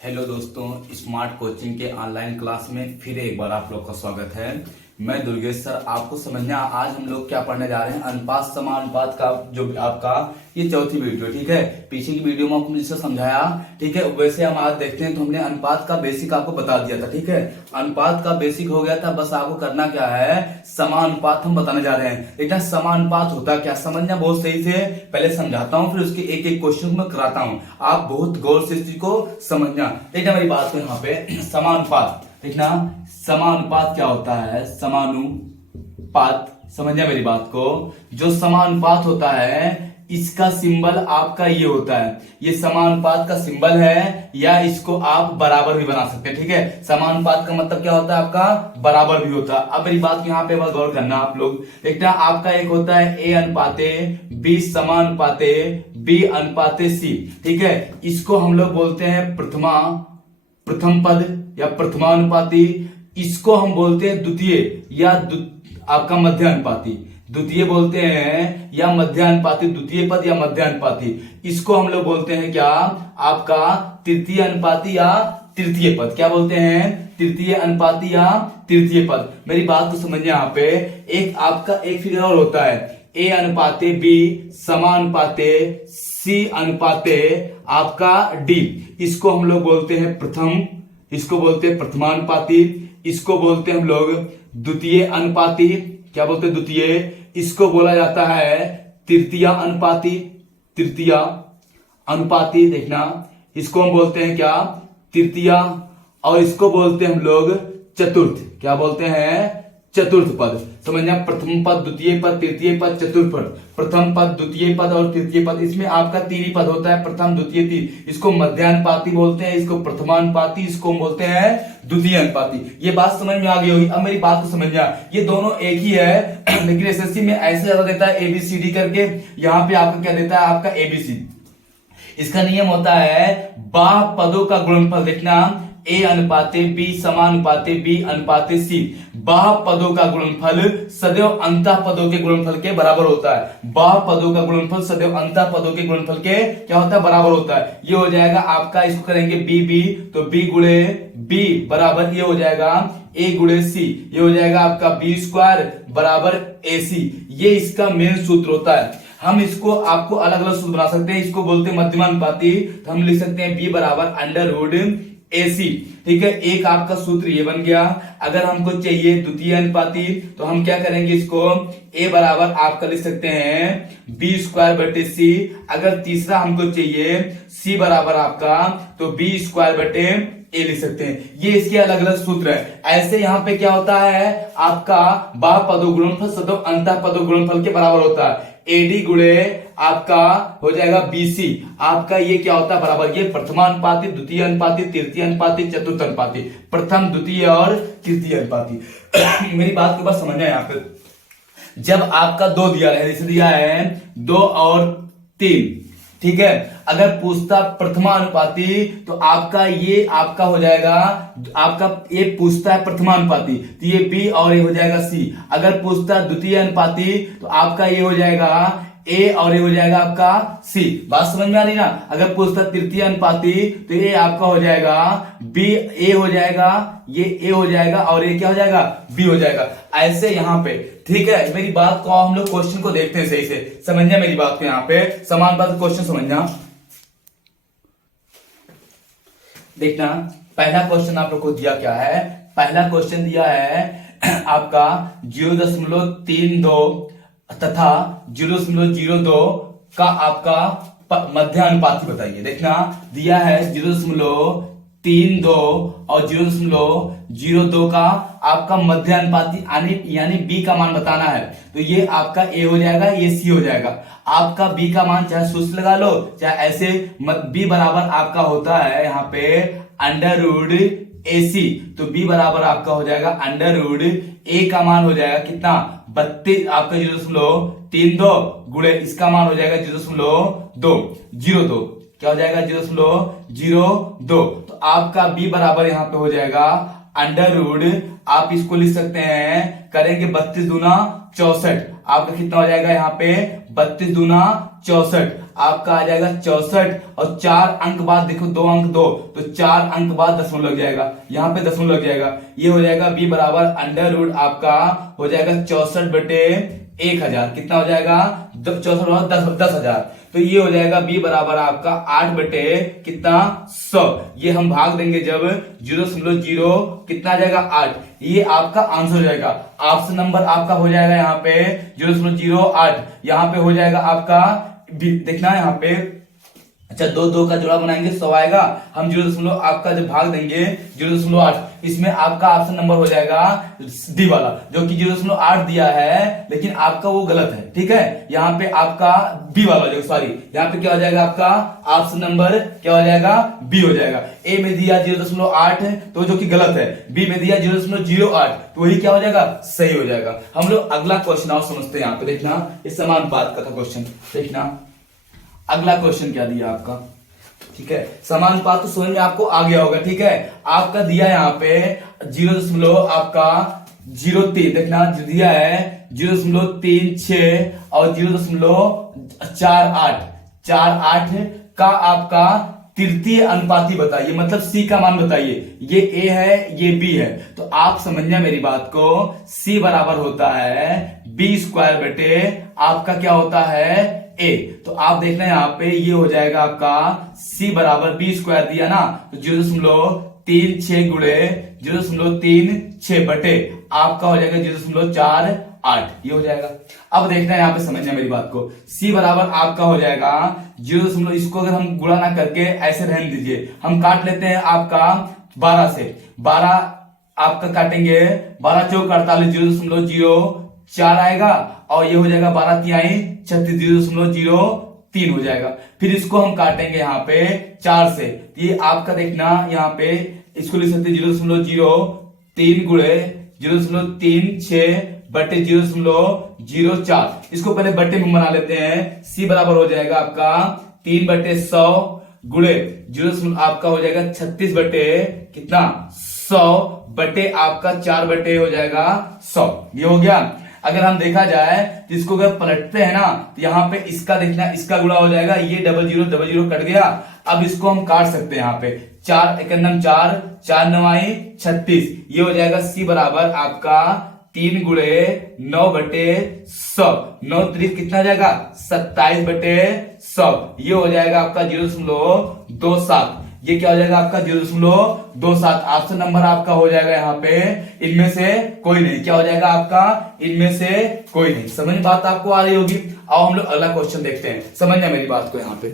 Hello दोस्तों, smart coaching के online class में फिर एक बार आप लोग का स्वागत है। मैं दुर्गेश सर। आपको समझना, आज हम लोग क्या पढ़ने जा रहे हैं, अनुपात समानुपात का जो आपका ये चौथी वीडियो, ठीक है। पीछे की वीडियो में आपको जिससे समझाया, ठीक है, वैसे हम आज देखते हैं। तो हमने अनुपात का बेसिक आपको बता दिया था, ठीक है। अनुपात का बेसिक हो गया था, बस आपको करना क्या है, समानुपात हम बताने जा रहे हैं। देखना समानुपात होता क्या, समझना बहुत सही से। पहले समझाता हूँ, फिर उसके एक एक क्वेश्चन में कराता हूँ। आप बहुत गौर से इस चीज को समझना। देखना मेरी बात को यहाँ पे, समानुपात देखना, समानुपात क्या होता है, समानुपात समझना मेरी बात को। जो समानुपात होता है इसका सिंबल आपका ये होता है, ये समानुपात का सिंबल है, या इसको आप बराबर भी बना सकते हैं, ठीक है। समानुपात का मतलब क्या होता है, आपका बराबर भी होता है। अब मेरी बात यहाँ पे बस गौर करना आप लोग। देखना, आपका एक होता है ए अनुपाते बी समानुपाते बी अनुपाते सी, ठीक है। इसको हम लोग बोलते हैं प्रथम पद या प्रथमानुपाती। इसको हम बोलते हैं द्वितीय या आपका मध्यानुपाती, द्वितीय बोलते हैं या मध्यानुपाती, द्वितीय पद या मध्यानुपाती। इसको हम लोग बोलते हैं क्या, आपका तृतीय अनुपाती या तृतीय पद। क्या बोलते हैं, तृतीय अनुपाती या तृतीय पद। मेरी बात को समझिए यहाँ पे। एक आपका एक फिगर और होता है, ए अनुपाते बी समानुपाते सी अनुपाते आपका डी। इसको हम लोग बोलते हैं प्रथम, इसको बोलते हैं प्रथमानुपाती, इसको बोलते हैं हम लोग द्वितीय अनुपाती। क्या बोलते हैं, द्वितीय। इसको बोला जाता है तृतीय अनुपाती, तृतीय अनुपाती। देखना, इसको हम बोलते हैं क्या, तृतीय। और इसको बोलते हैं हम लोग चतुर्थ। क्या बोलते हैं, चतुर्थ पद। समझना, प्रथम पद, द्वितीय पद, तृतीय पद, चतुर्थ पद। प्रथम पद, द्वितीय पद और तृतीय पद, इसमें आपका तीन ही पद होता है, प्रथम द्वितीय तीन। इसको मध्यानुपाती बोलते हैं, इसको प्रथमानुपाती, इसको हम बोलते हैं द्वितीय अनुपाती। ये बात समझ में आ गई होगी। अब मेरी बात को समझना, ये दोनों एक ही है, लेकिन एसएससी में ऐसे ज्यादा देता है एबीसीडी करके, यहाँ पे आपका क्या देता है, आपका एबीसी। इसका नियम होता है बाह पदों का गुणनफल। देखना, ए अनुपाते बी समानुपाते बी अनुपाते सी। बाह पदों का गुणनफल सदैव अंतः पदों के गुणनफल के बराबर होता है। बाह पदों का गुणनफल सदैव अंतः पदों के गुणनफल के क्या होता है, बराबर होता है। ये हो जाएगा आपका, इसको करेंगे बी बी, तो बी गुणे बी बराबर ये हो जाएगा ए गुणे सी। ये हो जाएगा आपका बी स्क्वायर बराबर ए सी। ये इसका मेन सूत्र होता है। हम इसको आपको अलग अलग सूत्र बना सकते हैं। इसको बोलते हैं मध्यमानुपाती, तो हम लिख सकते हैं बी बराबर अंडर रूट एसी, ठीक है। एक आपका सूत्र ये बन गया। अगर हमको चाहिए द्वितीय अनुपाती, तो हम क्या करेंगे, इसको ए बराबर आपका लिख सकते हैं बी स्क्वायर बटे सी। अगर तीसरा हमको चाहिए सी बराबर आपका, तो बी स्क्वायर बटे ए लिख सकते हैं। ये इसके अलग अलग सूत्र है। ऐसे यहाँ पे क्या होता है, आपका बाह पदों गुणनफल सदैव अंतः पदों गुणनफल के बराबर होता है। एडी गुणे आपका हो जाएगा बीसी। आपका ये क्या होता है, बराबर। ये प्रथमानुपाती, द्वितीय अनुपाती, तृतीय अनुपाती, चतुर्थ अनुपाती, प्रथम द्वितीय और तृतीय अनुपाती। मेरी बात को बस समझना है यहाँ पे। जब आपका दो दिया है, जैसे दिया है 2 और 3, ठीक है। अगर पूछता प्रथमानुपाती, तो आपका ये आपका हो जाएगा, आपका ये पूछता है प्रथमानुपाती, तो ये बी और ये हो जाएगा सी। अगर पूछता द्वितीय अनुपाती, तो आपका ये हो जाएगा ए और ये हो जाएगा आपका सी। बात समझ में आ रही ना। अगर पूछता तृतीय अनुपाती, तो ये आपका हो जाएगा बी, ए हो जाएगा, ये ए हो जाएगा और ये क्या हो जाएगा, बी हो जाएगा। ऐसे यहाँ पे, ठीक है। मेरी बात को हम लोग क्वेश्चन को देखते हैं सही से, समझना मेरी बात को। यहाँ पे समानुपात क्वेश्चन समझना। देखना, पहला क्वेश्चन आप लोग को दिया क्या है, पहला क्वेश्चन दिया है आपका 0.32 तथा 0.02 का आपका मध्यानुपाती बताइए। देखना, दिया है 0.32 और 0.02 का आपका मध्यानुपाती यानी बी का मान बताना है। तो ये आपका ए हो जाएगा, ये सी हो जाएगा। आपका बी का मान चाहे सूत्र लगा लो, चाहे ऐसे। बी बराबर आपका होता है यहाँ पे अंडर रूट ए सी। तो बी बराबर आपका हो जाएगा अंडर रूट ए का मान हो जाएगा कितना, 32 आपका 0.32 गुणे इसका मान हो जाएगा 0.02। क्या हो जाएगा, 0.02। तो आपका बी बराबर यहाँ पे हो जाएगा अंडर रूट आप इसको लिख सकते हैं, करेंगे 32 दूना 64, आपका कितना हो जाएगा यहाँ पे 32 दूना 64, आपका आ जाएगा 64 और 4 अंक बाद देखो 2 अंक 2 तो 4 अंक बाद दशमलव लग जाएगा, यहाँ पे दशमलव लग जाएगा, ये हो जाएगा b बराबर अंडर रूट आपका हो जाएगा 64/1000, कितना हो जाएगा 64 10,000, तो ये हो जाएगा b बराबर आपका 8 बटे कितना 100, ये हम भाग देंगे जब 0.0 कितना आ जाएगा 8, ये आपका आंसर हो जाएगा। ऑप्शन नंबर आपका हो जाएगा यहाँ पे 0.08, यहाँ पे हो जाएगा आपका देखना यहाँ पे, अच्छा 2 का जोड़ा बनाएंगे 100 आएगा, हम 0. आपका जब भाग देंगे 0.8, इसमें आपका ऑप्शन नंबर हो जाएगा डी वाला, जो कि 0.8 दिया है लेकिन आपका वो गलत है, ठीक है, यहाँ पे आपका बी वाला हो जाएगा, सॉरी यहाँ पे क्या हो जाएगा आपका ऑप्शन नंबर क्या हो जाएगा बी हो जाएगा। ए में दिया 0.8 तो जो कि गलत है, बी में दिया 0.08 तो वही क्या हो जाएगा सही हो जाएगा। हम लोग अगला क्वेश्चन और समझते हैं, यहाँ पे देखना इस समान बात का था क्वेश्चन, देखना अगला क्वेश्चन क्या दिया आपका, ठीक है, समानुपात तो समझ में आपको आ गया होगा, ठीक है, आपका दिया यहाँ पे 0. आपका 0.3 देखना जो दिया है 0.36 और 0.48 का आपका तृतीय अनुपाती बताइए, मतलब सी का मान बताइए, ये ए है ये बी है, तो आप समझना मेरी बात को, सी बराबर होता है b² बटे आपका क्या होता है ए, तो आप देखना यहाँ पे ये हो जाएगा आपका c बराबर b² दिया ना, तो 0.36 गुणे 0.36 बटे आपका हो जाएगा 0.48, ये हो जाएगा। अब देखना यहाँ पे समझना मेरी बात को, c बराबर आपका हो जाएगा 0. इसको अगर हम गुणा ना करके ऐसे रहने दीजिए, हम काट लेते हैं आपका 12 से, 12 आपका काटेंगे 12 चौक 48 0.04 आएगा और ये हो जाएगा 12 तिहाई 36 0.03 हो जाएगा, फिर इसको हम काटेंगे यहाँ पे 4 से, ये आपका देखना यहाँ पे इसको लिख सकते 0.03 गुणे 0.36 बटे 0.04, इसको पहले बटे में बना लेते हैं, c बराबर हो जाएगा आपका 3/100 गुणे 0 आपका हो जाएगा 36 बटे कितना 100 बटे आपका 4 बटे हो जाएगा 100, ये हो गया। अगर हम देखा जाए तो इसको अगर पलटते हैं ना तो यहाँ पे इसका देखना इसका गुणा हो जाएगा, ये 00 कट गया, अब इसको हम काट सकते हैं यहाँ पे 4 एकम 4 4 9 36, ये हो जाएगा c बराबर आपका 3 गुणे 9/100, 9 3 कितना आ जाएगा 27/100, ये हो जाएगा आपका 0.27, ये क्या हो जाएगा आपका 0.27, ऑप्शन नंबर आपका हो जाएगा यहाँ पे इनमें से कोई नहीं, क्या हो जाएगा आपका इनमें से कोई नहीं। समझ बात आपको आ रही होगी। आओ हम लोग अगला क्वेश्चन देखते हैं, समझना मेरी बात को, यहाँ पे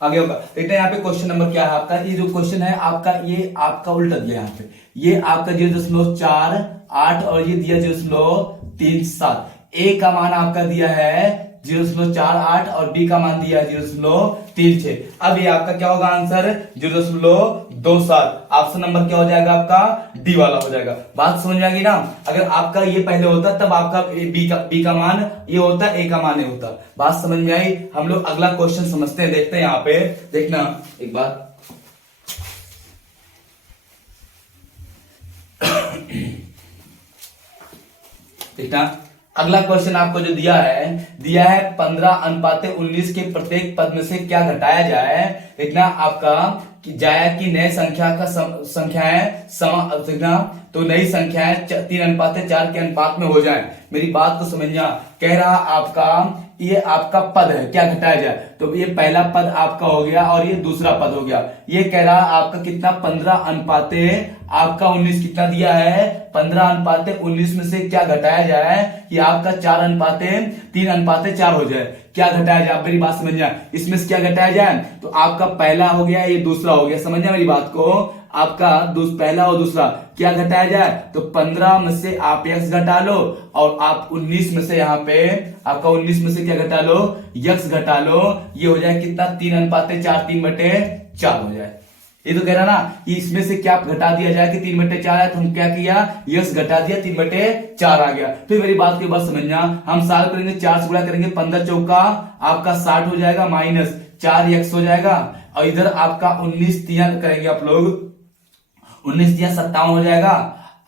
आगे होगा देखते हैं यहाँ पे क्वेश्चन नंबर क्या है आपका, ये जो क्वेश्चन है आपका ये आपका उल्टा दिया यहाँ पे, ये आपका 0.48 और ये दिया 0.37, ए का मान आपका दिया है 0.48 और बी का मान दिया है 0.36, अब ये आपका क्या होगा आंसर 0.27, ऑप्शन नंबर क्या हो जाएगा आपका डी वाला हो जाएगा। बात समझ में आ गई ना, अगर आपका ये पहले होता तब आपका बी का मान ये होता, ए का मान ये होता। बात समझ में आई। हम लोग अगला क्वेश्चन समझते हैं, देखते हैं यहाँ पे देखना एक बार देखना अगला क्वेश्चन आपको जो दिया है 15:19 के प्रत्येक पद में से क्या घटाया जाए, देखना आपका कि जाया कि नए संख्या का संख्याएं देखना तो नई संख्याएं 3:4 के अनुपात में हो जाए। मेरी बात को समझना, कह रहा आपका ये आपका पद है, क्या घटाया जाए, तो ये पहला पद आपका हो गया और ये दूसरा पद हो गया। ये कह रहा आपका कितना 15:19 आपका 19 कितना दिया है 15:19 में से क्या घटाया जाए कि आपका 3:4 हो जाए। क्या घटाया जाए, मेरी बात समझना, इसमें से क्या घटाया जाए, तो आपका पहला हो गया ये दूसरा हो गया, समझना मेरी बात को, आपका पहला और दूसरा क्या घटाया जाए, तो 15 में से आप x घटा लो और आप 19 में से यहाँ पे आपका 19 में से क्या घटा लो x घटा लो, ये हो जाए कितना 3:4 3/4 हो जाए। ये तो कह रहा ना कि इसमें से क्या घटा दिया जाए कि 3/4 है, तो हम क्या किया यस घटा दिया 3/4 आ गया। फिर मेरी बात की बात समझना, हम साल करेंगे 4 से गुणा करेंगे 15 चौका आपका 60 हो जाएगा माइनस 4x हो जाएगा और इधर आपका 19 3 करेंगे आप लोग 19 दिया 57 हो जाएगा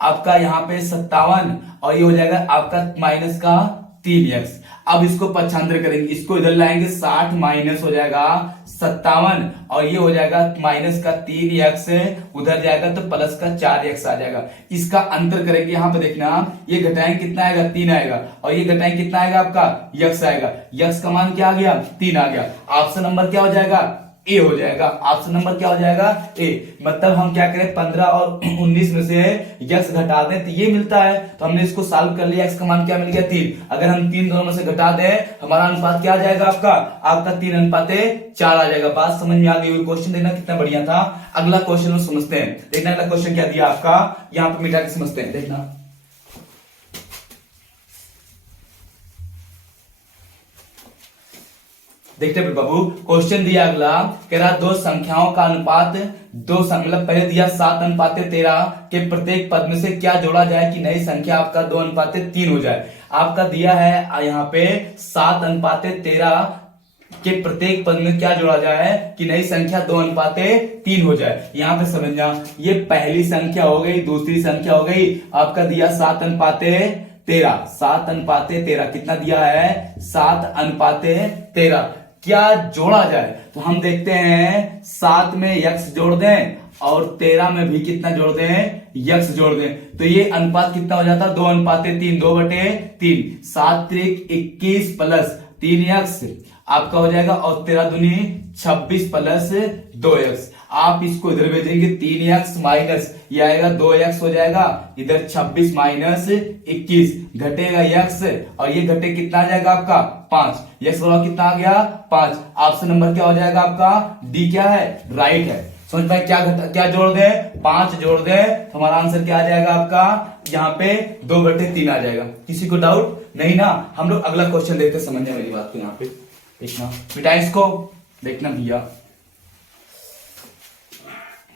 आपका यहाँ पे 57, और ये हो जाएगा आपका माइनस का 3x। अब इसको पक्षांतर करेंगे, इसको इधर लाएंगे, 60 माइनस हो जाएगा 57, और ये हो जाएगा माइनस का 3x, उधर जाएगा तो प्लस का 4x आ जाएगा। इसका अंतर करेंगे, यहाँ पे देखना, ये घटाएंगे कितना आएगा 3 आएगा, और ये घटाएंगे कितना आएगा आपका x आएगा। x का मान क्या आ गया 3 आ गया। ऑप्शन नंबर क्या हो जाएगा ए हो जाएगा। ऑप्शन नंबर क्या हो जाएगा ए। मतलब हम क्या करें 15 और 19 में से x घटा दें तो ये मिलता है, तो हमने इसको सॉल्व कर लिया। x का मान क्या मिल गया 3। अगर हम 3 दोनों में से घटा दें हमारा अनुपात क्या आ जाएगा आपका 3:4 आ जाएगा। बात समझ में आ गई हुई। क्वेश्चन देखना कितना बढ़िया था। अगला क्वेश्चन हम समझते हैं। देखना अगला क्वेश्चन क्या दिया आपका, यहाँ पे मिटा के समझते हैं। देखना देखते हैं बाबू, क्वेश्चन दिया अगला, कह रहा दो संख्याओं का अनुपात मतलब पहले दिया 7:13 के प्रत्येक पद में से क्या जोड़ा जाए कि नई संख्या आपका 2:3 हो जाए। आपका दिया है यहाँ पे 7:13 के प्रत्येक पद में क्या जोड़ा जाए कि नई संख्या 2:3 हो जाए। यहाँ पे समझना, ये पहली संख्या हो गई, दूसरी संख्या हो गई। आपका दिया 7:13, 7:13 कितना दिया है 7:13, क्या जोड़ा जाए। तो हम देखते हैं 7 में x जोड़ दें और 13 में भी कितना जोड़ दें x जोड़ दें, तो ये अनुपात कितना हो जाता है 2:3, 2/3, 7 त्रिक 21 प्लस 3x आपका हो जाएगा, और 13 दूनी 26 प्लस 2x। आप इसको इधर भेजेंगे 3x माइनस ये आएगा 2x हो जाएगा, इधर 26 माइनस 21 घटेगा x, और ये घटे कितना आ जाएगा आपका 5। x बराबर कितना आ गया 5। ऑप्शन नंबर क्या हो जाएगा आपका डी, क्या है राइट है। समझ पाए, क्या जोड़ दें 5 जोड़ दें तो हमारा आंसर क्या आ जाएगा आपका यहाँ पे 2/3 आ जाएगा। किसी को डाउट नहीं ना। हम लोग अगला क्वेश्चन देखते हैं, समझने मेरी बात को। यहाँ पे देखना बेटा, इसको देखना भैया,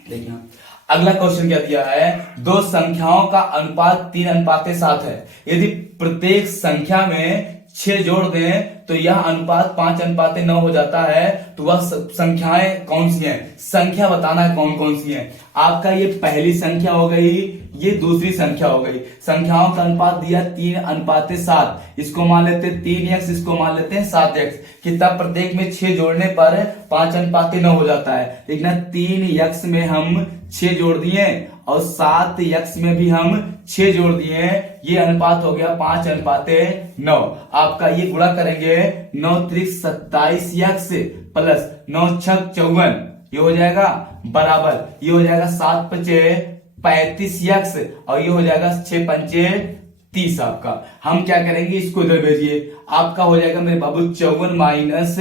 देखना अगला क्वेश्चन क्या दिया है, दो संख्याओं का अनुपात 3:7 है। यदि प्रत्येक संख्या में 6 जोड़ दें तो यह अनुपात 5:9 हो जाता है, तो वह संख्याएं कौन सी हैं, संख्या बताना है कौन कौन सी हैं। आपका ये पहली संख्या हो गई, ये दूसरी संख्या हो गई। संख्याओं का अनुपात दिया 3:7, इसको मान लेते हैं 3x, इसको मान लेते हैं 7x। कितना प्रत्येक में 6 जोड़ने पर 5:9 हो जाता है। देखना 3x में हम 6 जोड़ दिए और 7x में भी हम 6 जोड़ दिए, ये अनुपात हो गया 5:9। आपका ये गुणा करेंगे 9 त्रिक 27x प्लस 9 छक 54, ये हो जाएगा बराबर, ये हो जाएगा 7×5 35x और ये हो जाएगा 6×5 30। आपका हम क्या करेंगे, इसको इधर भेजिए, आपका हो जाएगा मेरे बाबू 54 माइनस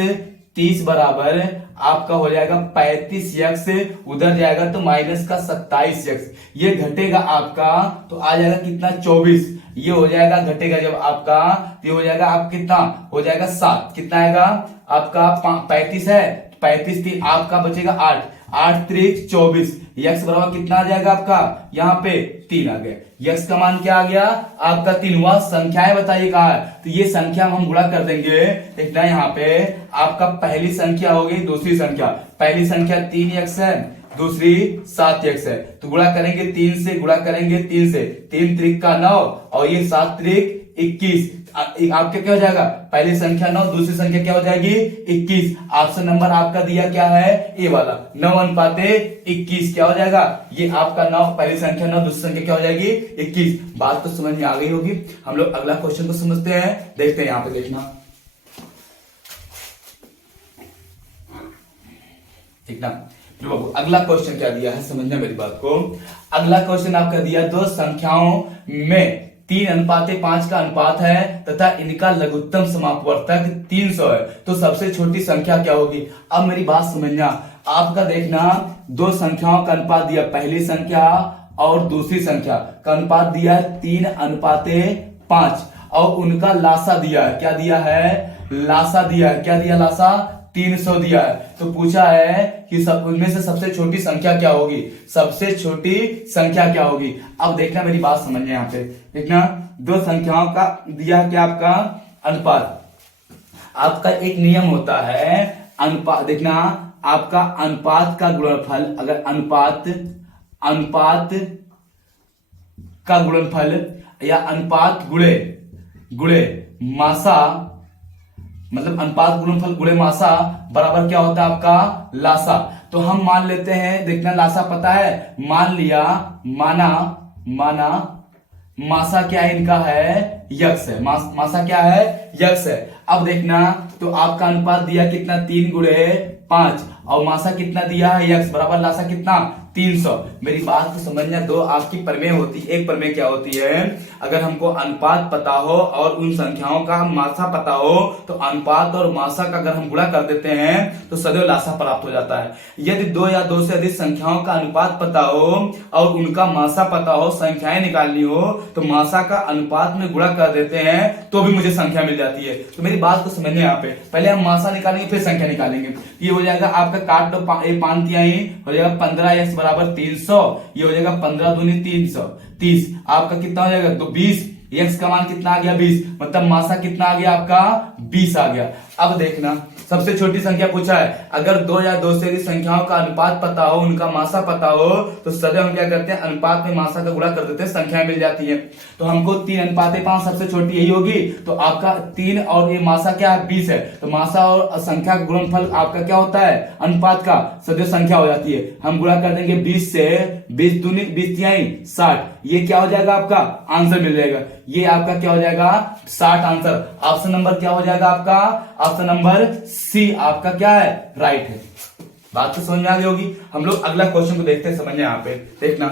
30 बराबर आपका हो जाएगा 35x, उधर जाएगा तो माइनस का 27x, ये घटेगा आपका तो आ जाएगा कितना 24, ये हो जाएगा घटेगा जब आपका, ये हो जाएगा आप कितना हो जाएगा 7, कितना आएगा आपका 35 है 35 3 आपका बचेगा 8, 8 त्रिक 24, x बराबर कितना आ जाएगा आपका यहाँ पे 3 आ गया। x का मान क्या आ गया आपका 3 हुआ। संख्याएं बताइए कहा है, तो ये संख्या हम गुणा कर देंगे। देखना यहाँ पे आपका पहली संख्या हो गई, दूसरी संख्या, पहली संख्या 3x है, दूसरी 7x है, तो गुणा करेंगे 3 से, गुणा करेंगे 3 से, 3 त्रिक का 9 और ये 7 त्रिक 21, आपका क्या हो जाएगा पहली संख्या 9, दूसरी संख्या क्या हो जाएगी 21। ऑप्शन नंबर आपका दिया क्या है ए वाला 9:21 क्या हो जाएगा, ये आपका 9 पहली संख्या 9 दूसरी संख्या क्या हो जाएगी 21। बात तो समझ में आ गई होगी। हम लोग अगला क्वेश्चन को समझते हैं, देखते हैं यहाँ पे देखना जो बाबू अगला क्वेश्चन क्या दिया है, समझना मेरी बात को। अगला क्वेश्चन आपका दिया दो संख्याओं में 3:5 का अनुपात है तथा इनका लघुत्तम समापवर्तक 300 है, तो सबसे छोटी संख्या क्या होगी। अब मेरी बात समझना, आपका देखना दो संख्याओं का अनुपात दिया, पहली संख्या और दूसरी संख्या का अनुपात दिया है 3:5 और उनका लासा दिया है, क्या दिया है लासा दिया है, क्या दिया लासा 300 दिया है। तो पूछा है कि सब उनमें से सबसे छोटी संख्या क्या होगी, सबसे छोटी संख्या क्या होगी। अब देखना मेरी बात समझना, यहाँ पे देखना दो संख्याओं का दिया क्या आपका अनुपात, आपका एक नियम होता है अनुपात, देखना आपका अनुपात का गुणनफल, अगर अनुपात अनुपात का गुणनफल या अनुपात गुणे गुणे मासा, मतलब अनुपात गुणनफल गुणे मासा बराबर क्या होता है आपका लासा। तो हम मान लेते हैं, देखना लासा पता है, मान लिया, माना मासा क्या है इनका है, यक्स है, मासा क्या है, यक्स है। अब देखना तो आपका अनुपात दिया कितना, 3 गुणे 5 और मासा कितना दिया है, यक्स बराबर लासा कितना 300। मेरी बात को समझना, दो आपकी प्रमेय होती है। एक प्रमेय क्या होती है, अगर हमको अनुपात पता हो और उन संख्याओं का मासा पता हो तो अनुपात और मासा का अगर हम गुणा कर देते हैं तो सदैव लासा प्राप्त हो जाता है। यदि 2 या 2 से अधिक संख्याओं का अनुपात पता हो और उनका मासा पता हो, संख्याएं निकालनी हो तो मासा का अनुपात में गुणा कर देते हैं तो भी मुझे संख्या मिल जाती है। तो मेरी बात को समझने, यहाँ पे पहले हम मासा निकालेंगे फिर संख्या निकालेंगे। ये हो जाएगा आपका, काट दो 5 तिहाई, हो जाएगा 15x बराबर 300, ये हो जाएगा 15 दूनी 330, आपका कितना हो जाएगा 20, x का मान कितना आ गया 20, मतलब मासा कितना आ गया आपका 20 आ गया। अब देखना सबसे छोटी संख्या पूछा है, अगर 2 या 2 से अधिक संख्याओं का अनुपात पता हो, उनका मासा पता हो तो सदैव हम क्या करते हैं, अनुपात में मासा का गुणा कर देते हैं, संख्या मिल जाती है। तो हमको 3:5 सबसे छोटी यही होगी। तो आपका 3 और ये मासा क्या है 20 है, तो मासा और संख्या का गुणनफल आपका क्या होता है, अनुपात का सदैव संख्या हो जाती है। हम गुणा कर देंगे 20 से, 20 दूनी 20 तिहाई 60, ये क्या हो जाएगा आपका आंसर मिल जाएगा। ये आपका क्या हो जाएगा 60 आंसर। ऑप्शन नंबर क्या हो जाएगा आपका, ऑप्शन नंबर सी आपका क्या है, राइट है। बात तो समझ में आ गई होगी। हम लोग अगला क्वेश्चन को देखते हैं, समझने यहाँ पे देखना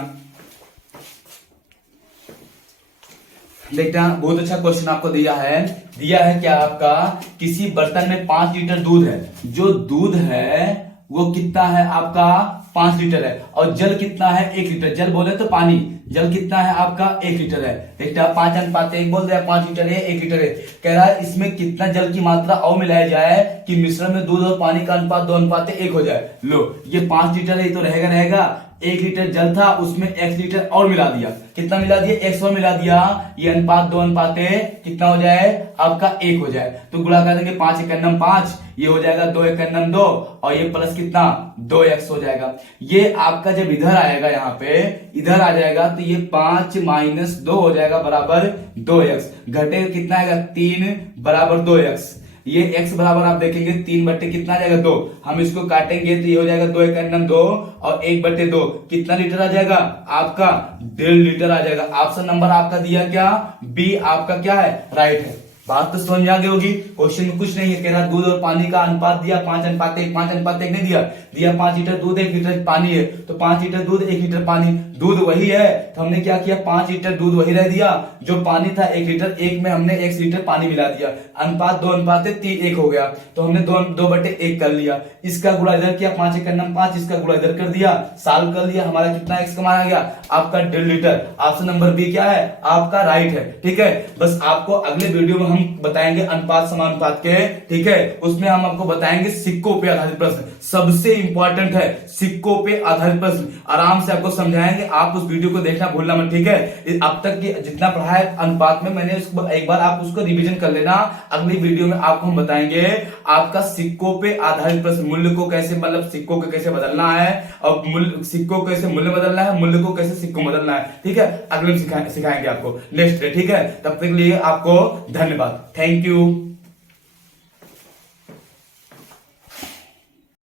बहुत अच्छा क्वेश्चन आपको दिया है क्या आपका, किसी बर्तन में 5 लीटर दूध है, जो दूध है वो कितना है आपका 5 लीटर है, और जल कितना है 1 लीटर, जल बोले तो पानी, जल कितना है आपका 1 लीटर है। देखते हैं 5:1 बोल रहे हैं, 5 लीटर है 1 लीटर है। कह रहा है इसमें कितना जल की मात्रा और मिलाया जाए कि मिश्रण में दूध और पानी का अनुपात 2:1 हो जाए। लो ये 5 लीटर है, तो रहेगा 1 लीटर जल था, उसमें 1 लीटर और मिला दिया, कितना मिला दिया 1 और मिला दिया, ये अनुपात 2:1 कितना हो जाए आपका 1 हो जाए। तो गुणा कर देंगे 5 × 5, ये हो जाएगा 2 × 2 और ये प्लस कितना 2x हो जाएगा। ये आपका जब इधर आएगा, यहाँ पे इधर आ जाएगा तो ये 5 - 2 हो जाएगा बराबर 2x, घटे कितना आएगा 3 बराबर 2x। ये x बराबर आप देखेंगे 3 कितना आ जाएगा 2, हम इसको काटेंगे तो ये हो जाएगा 2 × 2 और 1/2 कितना लीटर आ जाएगा आपका 1.5 लीटर आ जाएगा। ऑप्शन नंबर आपका दिया क्या, बी आपका क्या है, राइट है। बात तो समझ में आ गई होगी। क्वेश्चन में कुछ नहीं है, कह रहा दूध और पानी का अनुपात दिया 5:1, 5:1 नहीं दिया 5 लीटर दूध 1 लीटर पानी है, तो 5 लीटर दूध 1 लीटर पानी, दूध वही है तो हमने क्या किया 5 लीटर दूध वही रह दिया, जो पानी था 1 लीटर, एक में हमने 1 लीटर पानी मिला दिया, अनुपात 2:1 हो गया, तो हमने 2/1 कर लिया। इसका गुणा इधर किया 5 × 5, इसका गुणा इधर कर दिया, साल कर लिया, हमारा कितना x का मान आ गया आपका 1.5 लीटर। ऑप्शन नंबर बी क्या है आपका राइट है। ठीक है, बस आपको अगले वीडियो में हम बताएंगे अनुपात समानुपात के, ठीक है, उसमें हम आपको बताएंगे सिक्कों पे आधारित प्रश्न, सबसे इंपॉर्टेंट है सिक्कों पे आधारित प्रश्न, आराम से आपको समझाएंगे, आप उस वीडियो को देखना भूलना मत। ठीक है, अब तक की जितना पढ़ा है अनुपात में मैंने उसको एक बार आप उसको रिवीजन कर लेना। अगली वीडियो में आपको हम बताएंगे आपका सिक्कों पे आधारित प्रश्न, मूल्य को कैसे, मतलब सिक्कों को कैसे बदलना है और सिक्कों को कैसे मूल्य बदलना है, मूल्य को कैसे सिक्कों बदलना है। ठीक है, अगले में सिखाएंगे आपको नेक्स्ट डे। ठीक है, तब तक के लिए आपको धन्यवाद, थैंक यू।